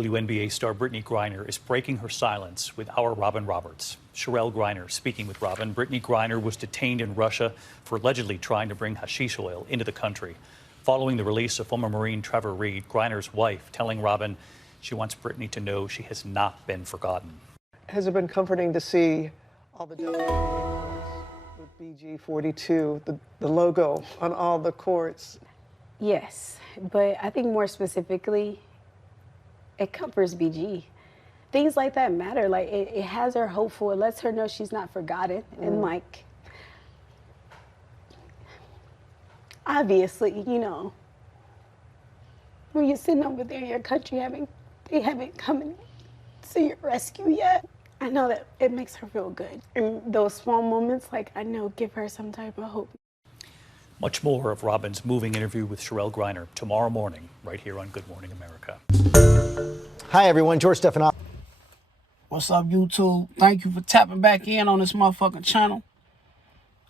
WNBA star Brittney Griner is breaking her silence with our Robin Roberts. Sherelle Griner speaking with Robin. Brittney Griner was detained in Russia for allegedly trying to bring hashish oil into the country. Following the release of former Marine Trevor Reed, Griner's wife telling Robin she wants Brittney to know she has not been forgotten. Has it been comforting to see all the WNBA with BG42, the logo on all the courts? Yes, but I think more specifically, it comforts BG. Things like that matter. Like, it has her hopeful. It lets her know she's not forgotten. And, like, obviously, you know, when you're sitting over there in your country, they haven't come to your rescue yet. I know that it makes her feel good. And those small moments, like, I know, give her some type of hope. Much more of Robin's moving interview with Sherelle Griner tomorrow morning, right here on Good Morning America. Hi, everyone. George Stephanopoulos. What's up, YouTube? Thank you for tapping back in on this motherfucking channel.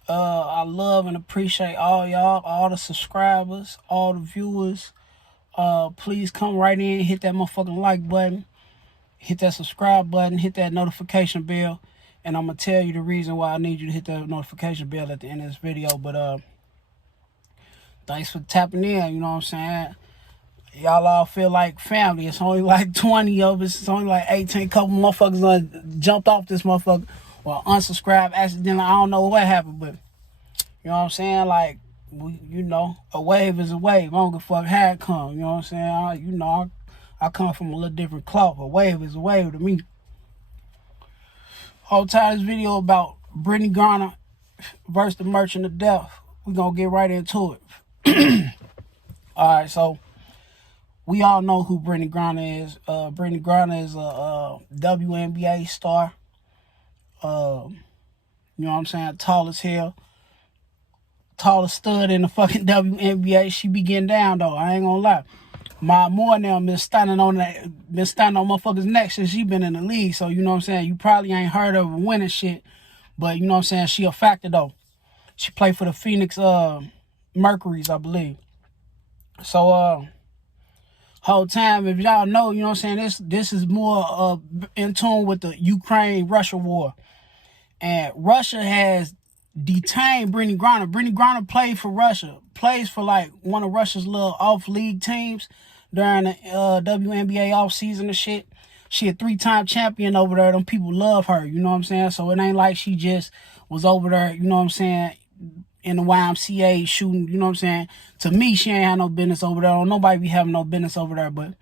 I love and appreciate all y'all, all the subscribers, all the viewers. Please come right in, hit that motherfucking like button, hit that subscribe button, hit that notification bell, and I'm going to tell you the reason why I need you to hit that notification bell at the end of this video. But thanks for tapping in, you know what I'm saying? Y'all all feel like family. It's only like 20 of us. It's only like 18. Couple motherfuckers jumped off this motherfucker or unsubscribed accidentally. I don't know what happened, but you know what I'm saying? Like, you know, a wave is a wave. I don't give a fuck how it come. You know what I'm saying? I come from a little different cloth. A wave is a wave to me. Whole time this video about Brittney Griner versus the Merchant of Death. We're going to get right into it. All right, so we all know who Brittney Griner is. Brittney Griner is a WNBA star. You know what I'm saying? Tall as hell. Tallest stud in the fucking WNBA. She be getting down though. I ain't gonna lie. My more now been standing on motherfuckers' neck since she been in the league. So you know what I'm saying? You probably ain't heard of her winning shit, but you know what I'm saying? She a factor though. She played for the Phoenix Mercury's, I believe. So whole time, if y'all know, you know what I'm saying, this is more in tune with the Ukraine-Russia war. And Russia has detained Brittney Griner. Brittney Griner played for Russia, plays for like one of Russia's little off-league teams during the WNBA off-season and shit. She a 3-time champion over there. Them people love her, you know what I'm saying? So it ain't like she just was over there, you know what I'm saying, in the YMCA shooting, you know what I'm saying? To me, she ain't had no business over there. Don't nobody be having no business over there, but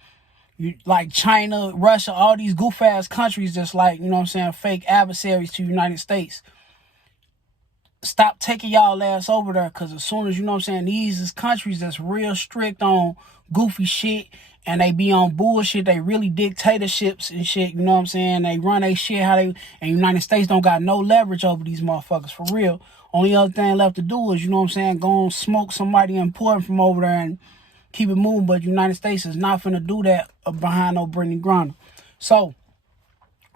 like China, Russia, all these goof-ass countries just like, you know what I'm saying, fake adversaries to the United States. Stop taking y'all ass over there, because as soon as, you know what I'm saying, these is countries that's real strict on goofy shit and they be on bullshit. They really dictatorships and shit, you know what I'm saying? They run they shit how they, and United States don't got no leverage over these motherfuckers, for real. Only other thing left to do is, you know what I'm saying, go and smoke somebody important from over there and keep it moving. But United States is not finna do that behind no Brittney Griner. So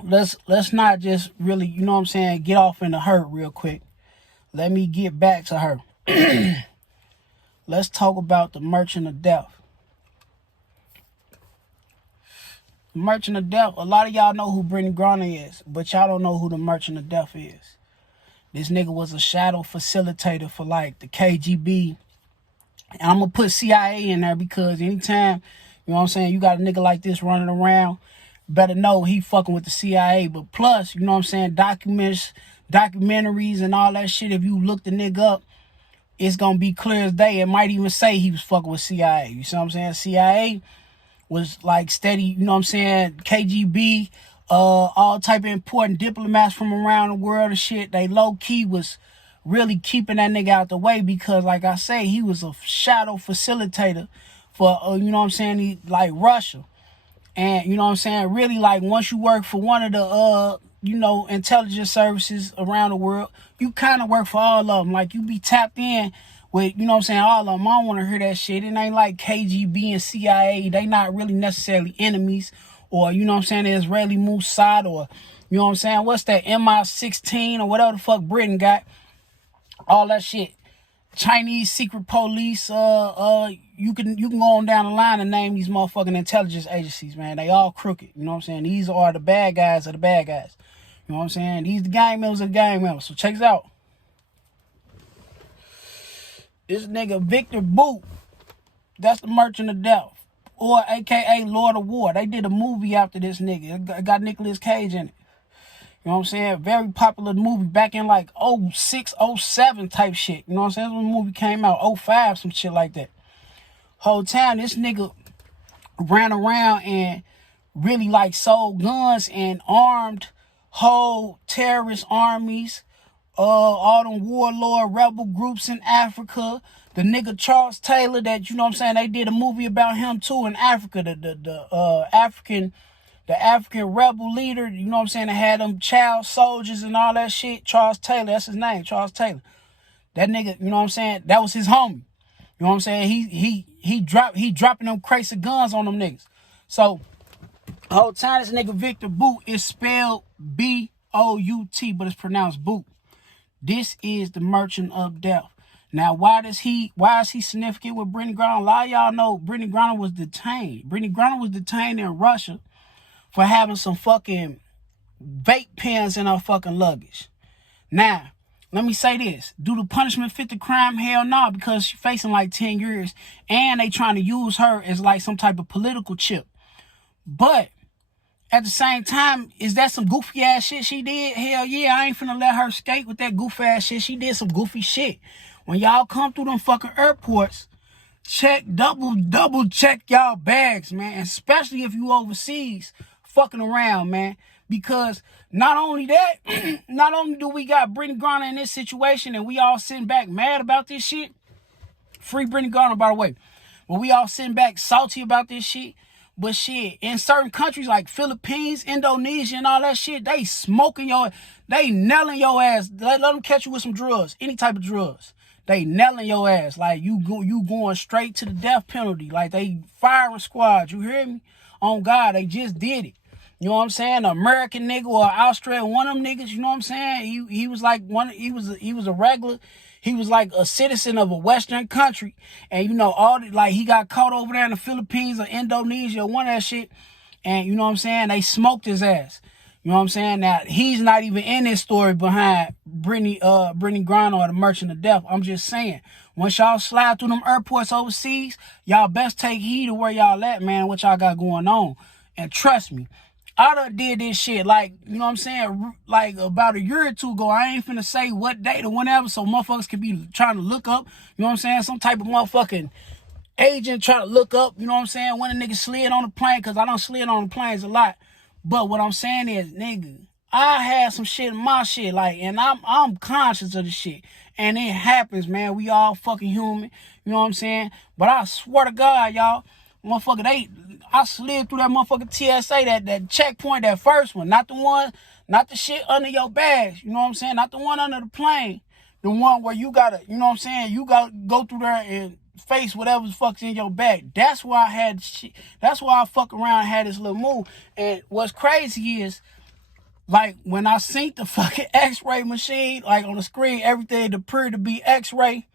let's not just really, you know what I'm saying, get off in the hurt real quick. Let me get back to her. Let's talk about the Merchant of Death. The Merchant of Death, a lot of y'all know who Brittney Griner is, but y'all don't know who the Merchant of Death is. This nigga was a shadow facilitator for like the KGB. And I'm going to put CIA in there because anytime, you know what I'm saying, you got a nigga like this running around, better know he fucking with the CIA. But plus, you know what I'm saying, documentaries and all that shit, if you look the nigga up, it's going to be clear as day. It might even say he was fucking with CIA. You see what I'm saying? CIA was like steady, you know what I'm saying, KGB, all type of important diplomats from around the world and shit. They low-key was really keeping that nigga out the way because, like I say, he was a shadow facilitator for, you know what I'm saying, like Russia. And, you know what I'm saying, really, like, once you work for one of the, you know, intelligence services around the world, you kind of work for all of them. Like, you be tapped in with, you know what I'm saying, all of them. I don't want to hear that shit. It ain't like KGB and CIA. They not really necessarily enemies. Or, you know what I'm saying, the Israeli Mossad, or, you know what I'm saying, what's that, MI-16 or whatever the fuck Britain got. All that shit. Chinese secret police, you can go on down the line and name these motherfucking intelligence agencies, man. They all crooked, you know what I'm saying? These are the bad guys of the bad guys. You know what I'm saying? These the gang members of the gang members. So check this out. This nigga Victor Boot, that's the Merchant of Death, or AKA Lord of War. They did a movie after this nigga. It got Nicolas Cage in it. You know what I'm saying? Very popular movie back in like 06, 07 type shit. You know what I'm saying? That's when the movie came out, 05, some shit like that. Whole time, this nigga ran around and really like sold guns and armed whole terrorist armies, all them warlord rebel groups in Africa. The nigga Charles Taylor that, you know what I'm saying, they did a movie about him too in Africa. The African rebel leader, you know what I'm saying, that had them child soldiers and all that shit. Charles Taylor, that's his name, Charles Taylor. That nigga, you know what I'm saying, that was his homie. You know what I'm saying? He dropping them crates of guns on them niggas. So the whole time this nigga Victor Boot is spelled B-O-U-T, but it's pronounced Boot. This is the Merchant of Death. Now, why is he significant with Brittney Griner? A lot of y'all know Brittney Griner was detained. Brittney Griner was detained in Russia for having some fucking vape pens in her fucking luggage. Now, let me say this. Do the punishment fit the crime? Hell no, because she's facing like 10 years and they trying to use her as like some type of political chip. But at the same time, is that some goofy ass shit she did? Hell yeah, I ain't finna let her skate with that goofy ass shit. She did some goofy shit. When y'all come through them fucking airports, double check y'all bags, man. Especially if you overseas fucking around, man. Because not only that, not only do we got Brittney Griner in this situation and we all sitting back mad about this shit. Free Brittney Griner, by the way. But we all sitting back salty about this shit. But shit, in certain countries like Philippines, Indonesia, and all that shit, they nailing your ass. Let them catch you with some drugs, any type of drugs. They nailing your ass. Like you going straight to the death penalty. Like they firing squad. You hear me? On God, they just did it. You know what I'm saying? An American nigga or an Australian, one of them niggas, you know what I'm saying? He was like he was a regular. He was like a citizen of a Western country. And you know, he got caught over there in the Philippines or Indonesia or one of that shit. And you know what I'm saying? They smoked his ass. You know what I'm saying? Now, he's not even in this story behind Brittney Griner or the Merchant of Death. I'm just saying, once y'all slide through them airports overseas, y'all best take heed of where y'all at, man, what y'all got going on. And trust me, I done did this shit, like, you know what I'm saying, like about a year or two ago. I ain't finna say what date or whenever, so motherfuckers can be trying to look up, you know what I'm saying, some type of motherfucking agent try to look up, you know what I'm saying, when a nigga slid on the plane, because I done slid on the planes a lot. But what I'm saying is, nigga, I had some shit in my shit, like, and I'm conscious of the shit. And it happens, man. We all fucking human, you know what I'm saying? But I swear to God, y'all, motherfucker, I slid through that motherfucking TSA, that checkpoint, that first one, not the shit under your bags, you know what I'm saying? Not the one under the plane. The one where you gotta, you know what I'm saying? You gotta go through there and face whatever the fuck's in your bag. That's why I had shit. That's why I fuck around and had this little move. And what's crazy is, like, when I seen the fucking x-ray machine, like on the screen, everything appeared to be x-ray.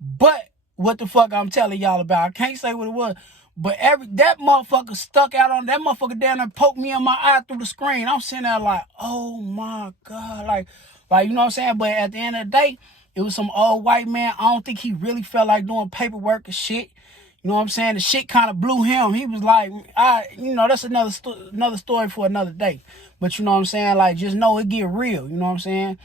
But what the fuck I'm telling y'all about, I can't say what it was. But that motherfucker stuck out on that motherfucker down there, poked me in my eye through the screen. I'm sitting there like, oh my God. Like, you know what I'm saying? But at the end of the day, it was some old white man. I don't think he really felt like doing paperwork and shit. You know what I'm saying? The shit kind of blew him. He was like, that's another story for another day. But you know what I'm saying? Like, just know it get real. You know what I'm saying?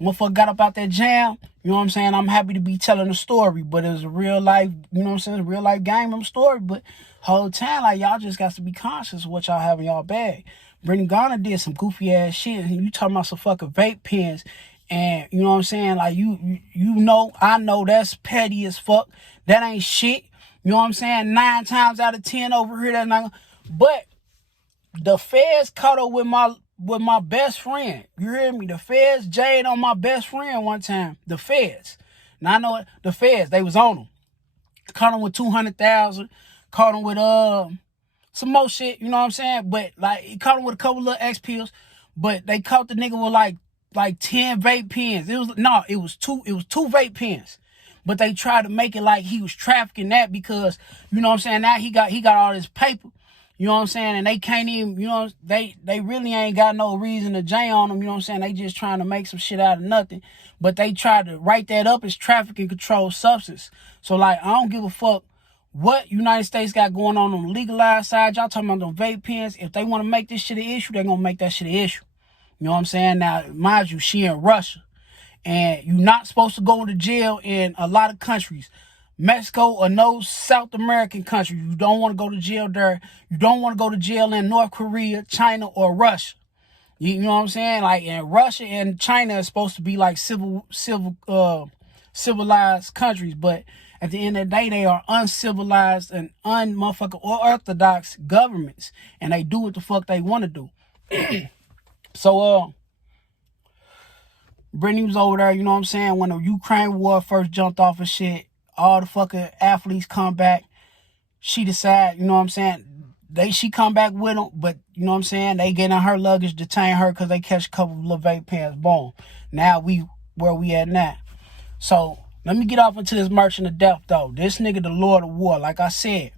Motherfucker got up out that jam. You know what I'm saying? I'm happy to be telling the story, but it was a real life, you know what I'm saying? A real life game room story. But whole time, like, y'all just got to be conscious of what y'all have in y'all bag. Brittney Griner did some goofy ass shit. And you talking about some fucking vape pens. And you know what I'm saying? Like, you know, I know that's petty as fuck. That ain't shit. You know what I'm saying? 9 times out of 10 over here, that's not. But the feds caught up with my best friend. You hear me? The feds jade on my best friend one time. The feds. Now I know it. The feds, they was on him. Caught him with 200,000. Caught him with some more shit. You know what I'm saying? But like, he caught him with a couple little X pills. But they caught the nigga with like 10 vape pens. It was two vape pens. but they tried to make it like he was trafficking that because, you know what I'm saying, now he got all this paper. You know what I'm saying? And they can't even, you know, they really ain't got no reason to jay on them. You know what I'm saying? They just trying to make some shit out of nothing. But they tried to write that up as trafficking controlled substance. So, like, I don't give a fuck what United States got going on the legalized side. Y'all talking about them vape pens. If they want to make this shit an issue, they're going to make that shit an issue. You know what I'm saying? Now, mind you, she in Russia. And you're not supposed to go to jail in a lot of countries. Mexico or no South American country. You don't want to go to jail there. You don't want to go to jail in North Korea, China, or Russia. You know what I'm saying? Like, in Russia and China is supposed to be like civilized countries, but at the end of the day, they are uncivilized and unmotherfucking orthodox governments, and they do what the fuck they want to do. So, Brittney was over there, you know what I'm saying, when the Ukraine war first jumped off of shit, all the fucking athletes come back. She decide, you know what I'm saying, she come back with them, but you know what I'm saying, they get in her luggage, detain her because they catch a couple of little vape pens. Boom. Now where we at now. So let me get off into this merchant of death though. This nigga the Lord of War. Like I said,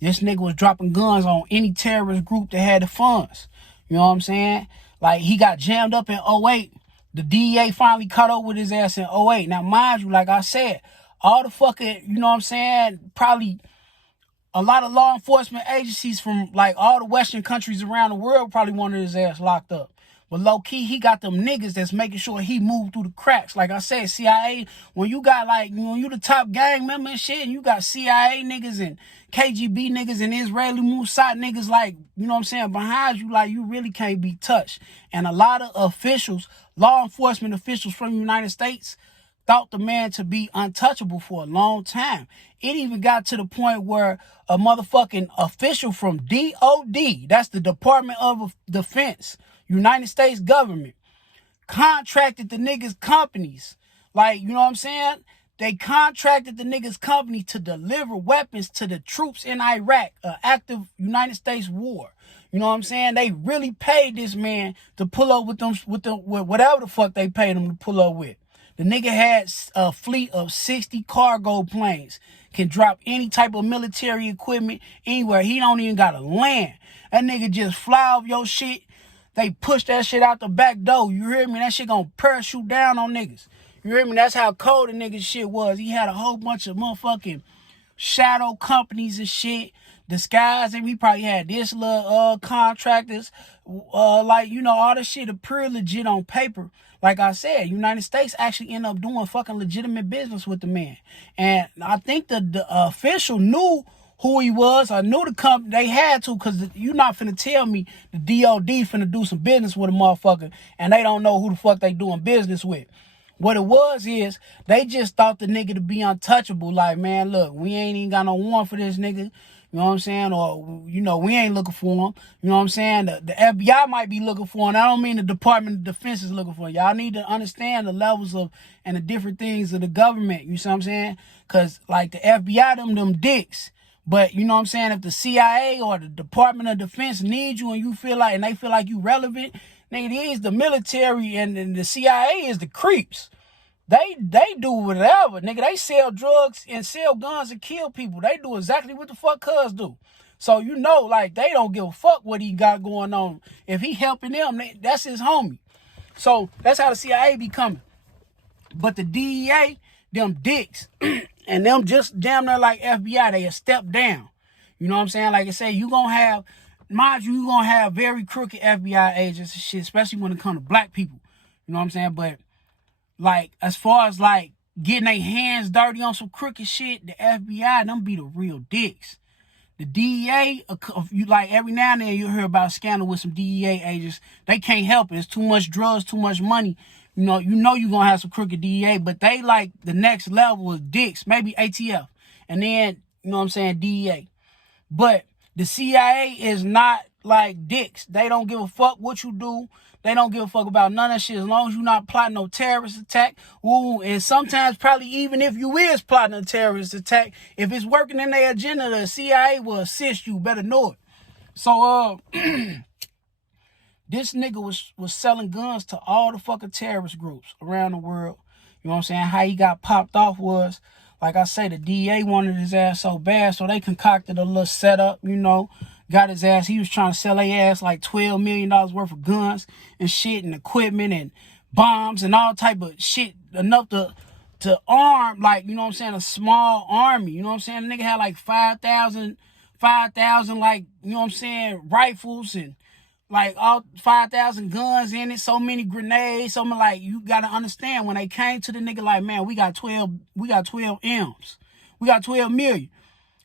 this nigga was dropping guns on any terrorist group that had the funds. You know what I'm saying? Like, he got jammed up in 08. The DEA finally caught up with his ass in 08. Now, mind you, like I said, all the fucking, you know what I'm saying, probably a lot of law enforcement agencies from, like, all the Western countries around the world probably wanted his ass locked up. But low-key, he got them niggas that's making sure he moved through the cracks. Like I said, CIA, when you got, like, when you the top gang member and shit, and you got CIA niggas and KGB niggas and Israeli Mossad niggas, like, you know what I'm saying, behind you, like, you really can't be touched. And a lot of officials, law enforcement officials from the United States, thought the man to be untouchable for a long time. It even got to the point where a motherfucking official from DOD, that's the Department of Defense, United States government, contracted the niggas companies. Like, you know what I'm saying? They contracted the niggas company to deliver weapons to the troops in Iraq, an active United States war. You know what I'm saying? They really paid this man to pull up with them, with whatever the fuck they paid him to pull up with. The nigga had a fleet of 60 cargo planes, can drop any type of military equipment anywhere. He don't even gotta land. That nigga just fly off your shit. They push that shit out the back door. You hear me? That shit gonna parachute down on niggas. You hear me? That's how cold the nigga shit was. He had a whole bunch of motherfucking shadow companies and shit disguised him. He probably had this little contractors, like, you know, all this shit appear legit on paper. Like I said, United States actually ended up doing fucking legitimate business with the man. And I think the official knew who he was. I knew the company. They had to, because you're not finna tell me the DOD finna do some business with a motherfucker and they don't know who the fuck they doing business with. What it was is, they just thought the nigga to be untouchable. Like, man, look, we ain't even got no warrant for this nigga. You know what I'm saying? Or, you know, we ain't looking for him. You know what I'm saying? The FBI might be looking for him. I don't mean the Department of Defense is looking for him. Y'all need to understand the levels of and the different things of the government. You see what I'm saying? Because, like, the FBI, them dicks. But, you know what I'm saying, if the CIA or the Department of Defense need you and you feel like, and they feel like you relevant, nigga, it is the military and the CIA is the creeps. They do whatever, nigga. They sell drugs and sell guns and kill people. They do exactly what the fuck cuz do. So, you know, like, they don't give a fuck what he got going on. If he helping them, that's his homie. So, that's how the CIA be coming. But the DEA, them dicks, and them just damn near like FBI, they a step down. You know what I'm saying? Like I say, you gonna have, mind you gonna have very crooked FBI agents and shit, especially when it comes to black people. You know what I'm saying? But, like, as far as, like, getting their hands dirty on some crooked shit, the FBI, them be the real dicks. The DEA, you like, every now and then you'll hear about a scandal with some DEA agents. They can't help it. It's too much drugs, too much money. You know you're going to have some crooked DEA, but they like the next level of dicks, maybe ATF. And then, you know what I'm saying, DEA. But the CIA is not like dicks. They don't give a fuck what you do. They don't give a fuck about none of that shit as long as you're not plotting no terrorist attack. Ooh, and sometimes probably even if you is plotting a terrorist attack, if it's working in their agenda, the CIA will assist you. Better know it. So, this nigga was selling guns to all the fucking terrorist groups around the world. You know what I'm saying? How he got popped off was Like I say, the DA wanted his ass so bad, so they concocted a little setup, you know. Got his ass. He was trying to sell their ass like $12 million worth of guns and shit and equipment and bombs and all type of shit, enough to arm, like, you know what I'm saying, a small army. You know what I'm saying? The nigga had like 5,000, like, you know what I'm saying, rifles and like all 5,000 guns in it, so many grenades, so many, like, you gotta understand, when they came to the nigga like, man, we got 12 M's. We got 12 million.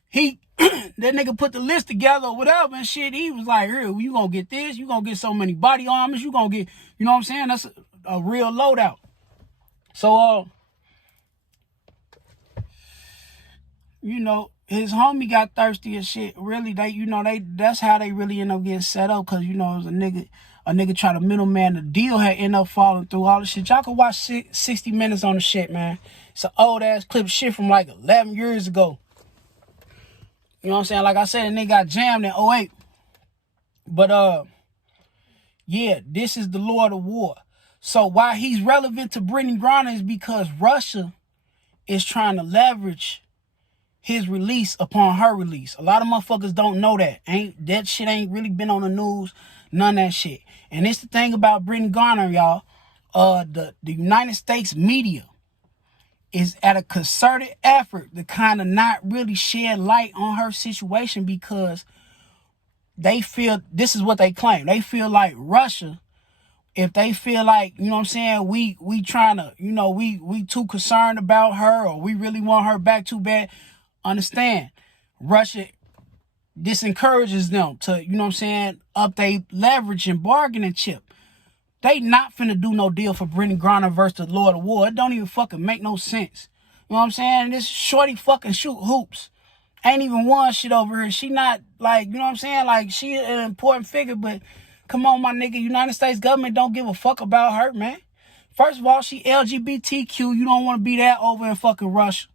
He, that nigga put the list together or whatever and shit. He was like, here, you gonna get this, you gonna get so many body armors, you gonna get, you know what I'm saying? That's a real loadout. So, you know, his homie got thirsty as shit. Really, that's how they really end up getting set up. Cause, you know, it was a nigga try to middleman. The deal had end up falling through all the shit. Y'all can watch 60 Minutes on the shit, man. It's an old ass clip shit from like 11 years ago. You know what I'm saying? Like I said, the nigga got jammed in 08. But, yeah, this is the Lord of War. So why he's relevant to Brittney Griner is because Russia is trying to leverage his release upon her release. A lot of motherfuckers don't know that. That shit ain't really been on the news. None of that shit. And it's the thing about Brittney Griner, y'all. The United States media is at a concerted effort to kind of not really shed light on her situation, because they feel, this is what they claim, they feel like Russia, if they feel like, you know what I'm saying, we trying to, you know, we too concerned about her, or we really want her back too bad, understand, Russia disencourages them to, you know what I'm saying, up they leverage and bargaining chip. They not finna do no deal for Brittney Griner versus the Lord of War. It don't even fucking make no sense. You know what I'm saying? This shorty fucking shoot hoops. Ain't even won shit over here. She not, like, you know what I'm saying? Like, she an important figure, but come on, my nigga. United States government don't give a fuck about her, man. First of all, she LGBTQ. You don't want to be that over in fucking Russia.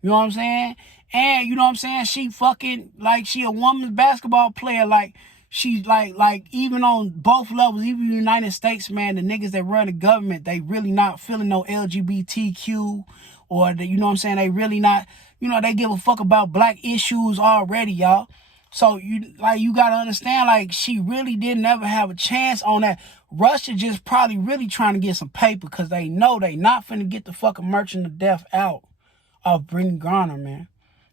You know what I'm saying? And, you know what I'm saying? She fucking, like, she a woman's basketball player. Like, she's like even on both levels, even the United States, man, the niggas that run the government, they really not feeling no LGBTQ, or you know what I'm saying, they really not, you know, they give a fuck about black issues already, y'all. So you gotta understand, like, she really didn't ever have a chance on that. Russia just probably really trying to get some paper, because they know they not finna get the fucking Merchant of Death out of Brittney Griner, man.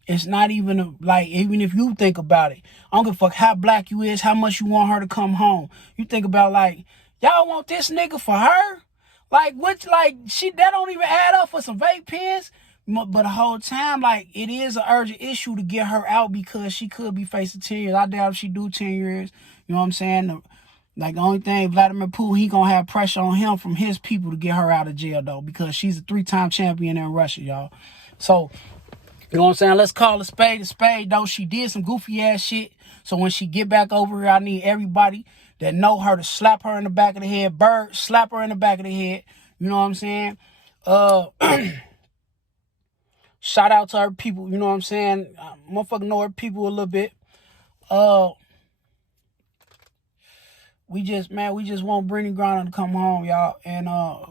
It's not even like, even if you think about it, I don't give a fuck how black you is, how much you want her to come home. You think about, like, y'all want this nigga for her? Like, what, like, that don't even add up for some vape pens. But the whole time, like, it is an urgent issue to get her out, because she could be facing 10 years. I doubt if she do 10 years. You know what I'm saying? Like, the only thing, Vladimir Putin, he gonna have pressure on him from his people to get her out of jail, though, because she's a 3-time champion in Russia, y'all. So, you know what I'm saying? Let's call a spade, though. She did some goofy ass shit. So when she get back over here, I need everybody that know her to slap her in the back of the head. Bird, slap her in the back of the head. You know what I'm saying? Shout out to her people. You know what I'm saying? Motherfucker know her people a little bit. We just want Brittney Griner to come home, y'all. And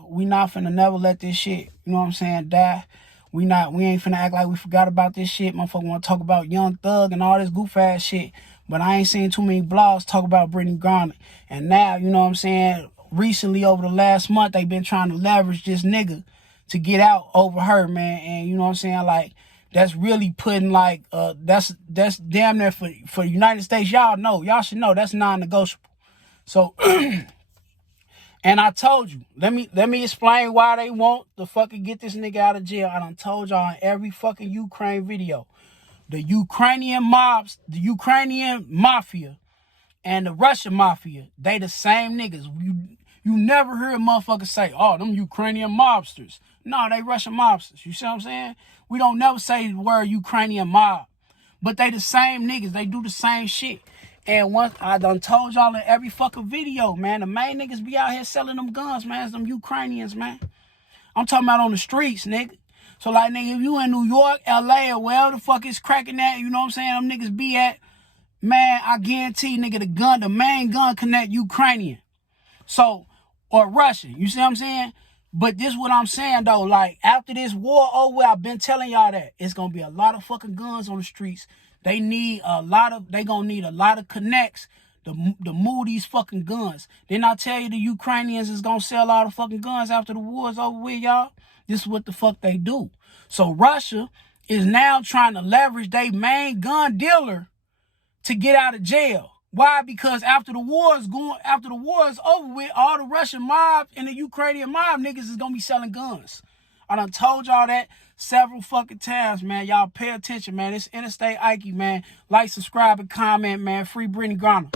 we not finna never let this shit, you know what I'm saying, die. We ain't finna act like we forgot about this shit. Motherfucker wanna talk about Young Thug and all this goof ass shit. But I ain't seen too many blogs talk about Brittney Griner. And now, you know what I'm saying, recently over the last month, they been trying to leverage this nigga to get out over her, man. And you know what I'm saying, like, that's really putting, like, that's damn near for the United States. Y'all should know that's non-negotiable. So, and I told you, let me explain why they want to fucking get this nigga out of jail. I done told y'all in every fucking Ukraine video. The Ukrainian mobs, the Ukrainian mafia, and the Russian mafia, they the same niggas. You never hear a motherfucker say, oh, them Ukrainian mobsters. No, they Russian mobsters. You see what I'm saying? We don't never say the word Ukrainian mob. But they the same niggas. They do the same shit. And once I done told y'all in every fucking video, man, the main niggas be out here selling them guns, man. It's them Ukrainians, man. I'm talking about on the streets, nigga. So, like, nigga, if you in New York, LA, or wherever the fuck is cracking at, you know what I'm saying, them niggas be at, man, I guarantee, nigga, the main gun connect Ukrainian. So, or Russian. You see what I'm saying? But this what I'm saying though, like after this war over, I've been telling y'all that it's gonna be a lot of fucking guns on the streets. They gonna need a lot of connects to move these fucking guns. Then I tell you the Ukrainians is gonna sell all the fucking guns after the war is over with, y'all. This is what the fuck they do. So Russia is now trying to leverage their main gun dealer to get out of jail. Why? Because after the war is over with, all the Russian mob and the Ukrainian mob niggas is gonna be selling guns. I done told y'all that several fucking times, man. Y'all pay attention, man. It's Interstate Ike, man. Like, subscribe, and comment, man. Free Brittney Griner.